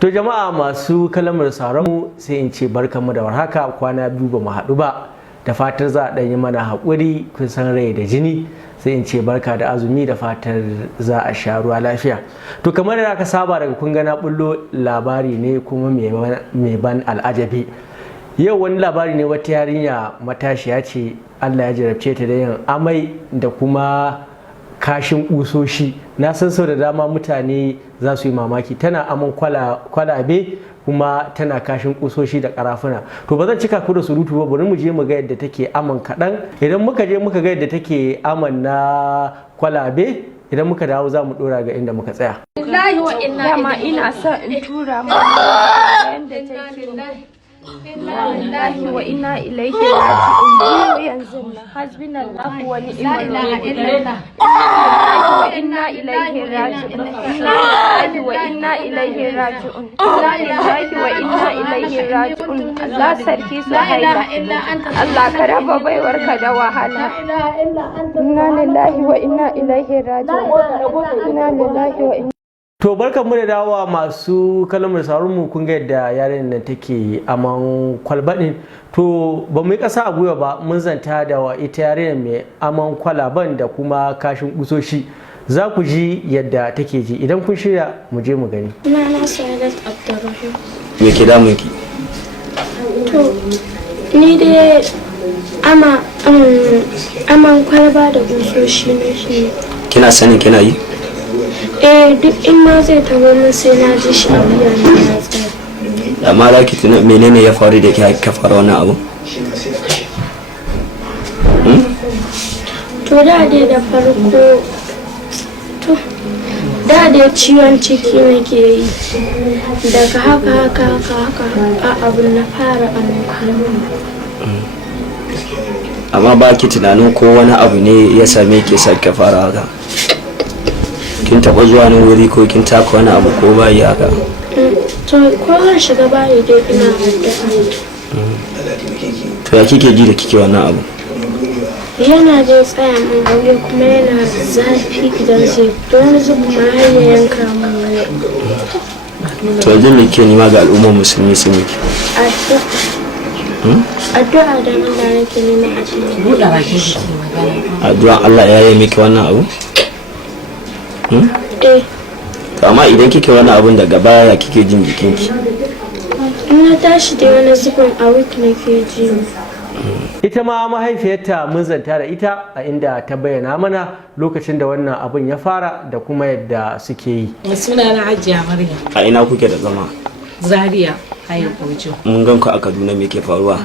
To jama'a masu kalamar sauranmu sai in ce barkanmu da warhaka, kwana biyu ba mu haɗu ba, da fatar za a ɗanyi mana haƙuri kun san rai da jini, sai in ce barka da azumi da fatar za a sha ruwa lafiya. To kamar da aka saba daga kun gana bullo labari ne kuma mai ban al'ajabi. Yau wani labari ne, wata yarinya matashiya ce Allah ya jarabce ta da yin amai da kuma kashin kusoshi. Na san sau da dama mutane za su yi mamaki, tana aman kwalabe kuma tana kashin kusoshi da karafuna. To ba zan cika ku da surutu ba, bari mu je mu ga yadda take aman kaɗan. Idan muka je muka ga yadda take aman na kwalabe, idan muka dawo za mu ɗora ga inda muka tsaya. Ina son in tura mu yanda take. Lillahi wa inna ilaihi raji'un. Yanzu na hasbunallahu wa ni'mal wakeel. Wa inna ilaihi raji'un. Lillahi wa inna ilaihi raji'un. Lillahi wa inna ilaihi raji'un. Allah sarki Suhaila, Allah ka raba baiwarka da wahala. Inna lillahi wa inna ilaihi raji'un. Inna lillahi wa inna. To barkanmu da dawowa masu kalmar sauranmu, kun ga yadda yaren nan take aman kwalbaɗin. To ba mu yi ƙasa a gwiwa ba, mun zanta da ita yaren mai aman kwalaban da kuma kashin kusoshi. Za ku ji yadda take ji, idan kun shirya mu je mu gani. Na Sadat Abdurrahim. Me ke damun ki? To ni dai aman kwalba da kusoshi na shi. Kina sanin kina yi? Duk in ma zai taɓa min sai na ji shi a wuya na tsaya. Amma za ki tuna menene ya faru da ka fara wannan abu? To da dai da farko, to da dai ciwon ciki nake yi, daga haka a abin na fara Amma ba ki tunanin ko wani abu ne ya same ki sa ka fara haka? Kin taɓa zuwa wani wuri ko kin taka wani abu ko bayi haka? To ko zan shiga bayi dai ina addu'a. To ya kike ji da kike wannan abu? Yana dai tsaya min aure kuma yana zafi idan zai don zuba ma har ya yanka min wani. To yanzu me ke nima ga al'ummar musulmi su miki? Addu'a da Allah nake nema a cikin. Buɗe bakin shi magana. Addu'a Allah ya yi miki wannan abu? To amma idan kike wani abun daga baya kike jin jikinki? In na tashi da wani zubin a week nake ji. Ita ma mahaifiyarta mun zanta da ita a inda ta bayyana mana lokacin da wannan abun ya fara da kuma yadda suke yi. Suna na Hajiya Maryam. A ina kuke da zama? Zaria, Hayin Kojo. Mun gan ku a Kaduna, me ke faruwa?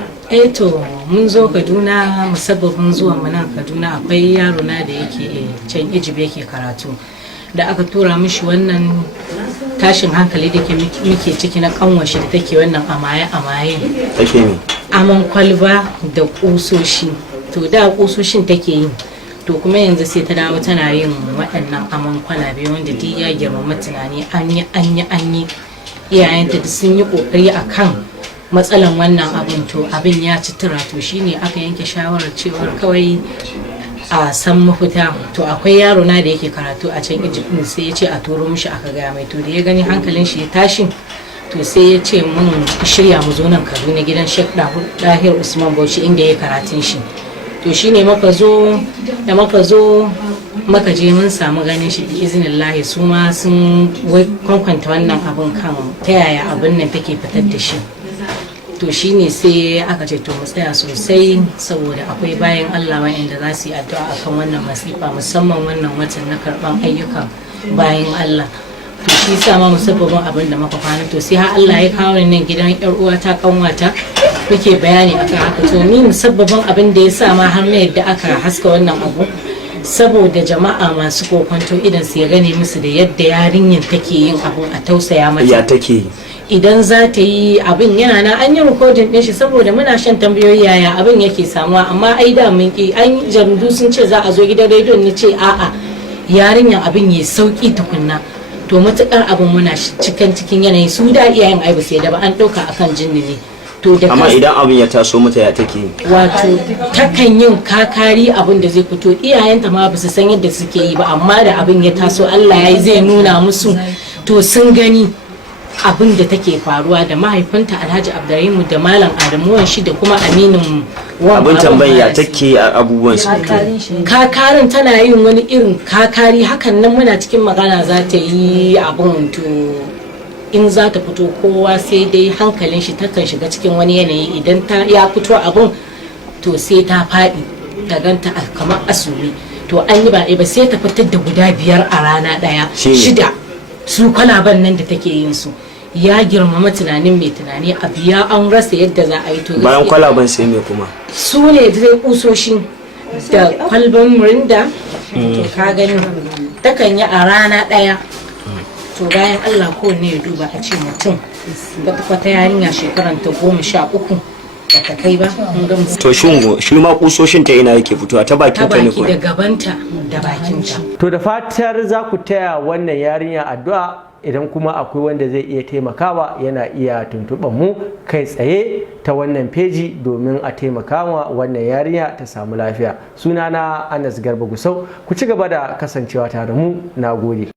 To mun zo Kaduna, musabbabin zuwan mu nan Kaduna akwai yaro na da yake can Egypt yake karatu. Da aka tura mishi wannan tashin hankali da muke ciki na kanwashi da take wannan amaye Take ne? Aman kwalba da kusoshi. To da kusoshin take yi, to kuma yanzu sai ta dawo tana yin waɗannan aman kwalabe wanda duk ya girmama tunani. An yi iyayenta da sun yi kokari akan matsalan wannan abin, to abin ya ci tura. To shine aka yanke shawarar cewa kawai a san mafita. To akwai yaro na da yake karatu a can Egypt ne, sai ya ce a turo mishi aka gaya mai. To da ya gani hankalin shi ya tashi, to sai ya ce mun shirya mu zo nan Kaduna gidan Sheikh Dahir Usman Bauchi inda ya karatun shi. To shine muka zo muka je mun samu ganin shi bi iznillahi, su ma sun kwankwanta wannan abun kan ta yaya abin nan take fitar da shi. To shine sai aka ce to mu tsaya sosai saboda akwai bayan Allah wa'anda za su yi addu'a akan wannan masifa, musamman wannan watan na karban ayyukan bayan Allah. To shi sa ma musabbabin abin da muka kwana, to sai har Allah ya kawo ni nan gidan yar uwata kanwata muke bayani akan haka. To ni musabbabin abin da ya sa ma har na yadda aka haska wannan abu, saboda jama'a masu kokonto idan su ya gane musu da yadda yarinyar take yin abu, a tausaya mata. Ya take? Idan za ta yi abin yana na an yi rikodin ɗin shi, saboda muna shan tambayoyi yaya abin yake samuwa, amma ai da mun ki, an jaridu sun ce za a zo gidan rediyon, ni ce a'a yarinyar abin ya sauki tukunna. To matukar abin muna cikin yanayi, su da iyayen ai ba sai da ba an ɗauka akan jinni ne. To da amma idan abin ya taso mata ya take? Wato takan yin kakari abin da zai fito, iyayenta ma ba su san yadda suke yi ba, amma da abin ya taso Allah ya yi zai nuna musu, to sun gani abin da take faruwa da mahaifinta Alhaji Abdurrahimu da Malam Adamu shi da kuma aminin abin tambaya take abubuwan su kakarin tana yin wani irin kakari hakan nan muna cikin magana za ta yi abun to in za ta fito kowa sai dai hankalin shi takan shiga cikin wani yanayi idan ta ya fito abun to sai ta faɗi ta ganta kamar asuri to an yi ba sai ta fitar da guda 5 a rana ɗaya 6 su kwalaban nan da take yin su ya girmama tunanin mai tunani a biya an rasa yadda za a yi to bayan kwalaban sai me kuma su ne zai kusoshi da kwalban murinda to ka gani takan yi a rana ɗaya to bayan Allah kowanne ya duba a ce mutum wata yarinya shekaranta 13 bata kai ba to shi ma kusoshin ta ina yake fitowa ta bakin ta ne ko da gabanta da bakinta to da fatar za ku taya wannan yarinya addu'a idan kuma akwai wanda zai iya taimakawa yana iya tuntuɓar mu kai tsaye ta wannan feji domin a taimakawa wannan yarinya ta samu lafiya. Sunana Anas Garba Gusau, ku ci gaba da kasancewa tare mu, na gode.